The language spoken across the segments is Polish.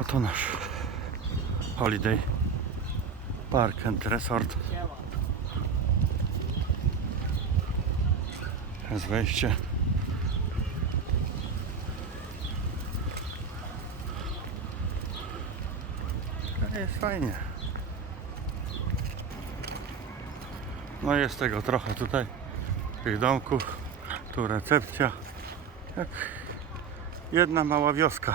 Oto nasz Holiday Park and Resort. Jest wejście. No Jest fajnie. No jest tego trochę tutaj, tych domków, tu recepcja, jak jedna mała wioska.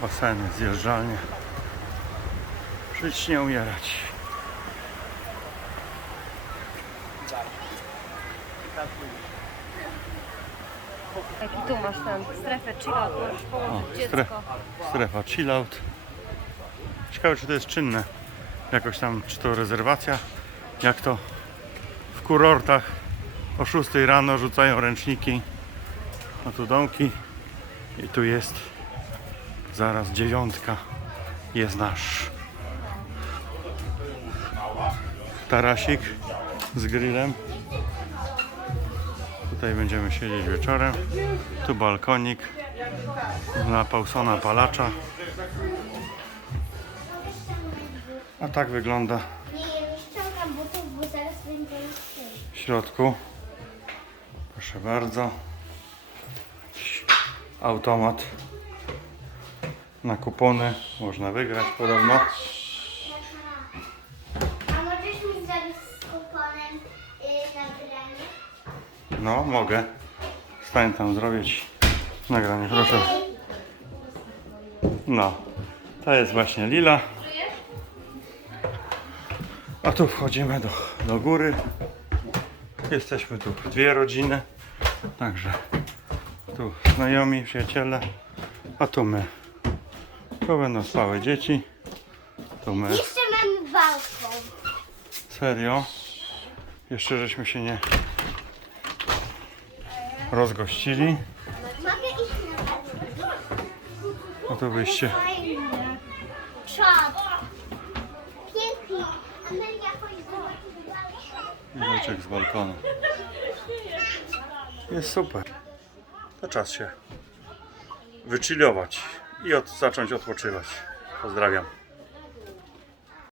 Baseny, zjeżdżalnie. Żyć nie umierać. I tu masz tam strefę chillout, możesz O, położyć stre, dziecko. strefa chillout. Ciekawe czy to jest czynne. Jakoś tam, czy to rezerwacja, jak to w kurortach o 6 rano rzucają ręczniki. A tu domki i tu jest zaraz dziewiątka. Jest nasz tarasik z grillem. Tutaj będziemy siedzieć wieczorem. Tu balkonik na Pausona Palacza. A tak wygląda w środku. Proszę bardzo. Automat na kupony można wygrać podobno. A możesz mi zrobić z kuponem y, nagranie? No, mogę. Stań tam zrobić nagranie, proszę. No, to jest właśnie lila. A tu wchodzimy do, do góry. Jesteśmy tu dwie rodziny. Także tu znajomi, przyjaciele. A tu my. Tu będą spały dzieci. Tu my. Jeszcze mamy balkon. Serio? Jeszcze żeśmy się nie rozgościli. Mogę iść na balkon? No to wyjście. Czad. Pięknie. Amelia, chodź zobaczyć balkon. Widoczek z balkonu. Jest super. To czas się wychillować i od, zacząć odpoczywać. Pozdrawiam.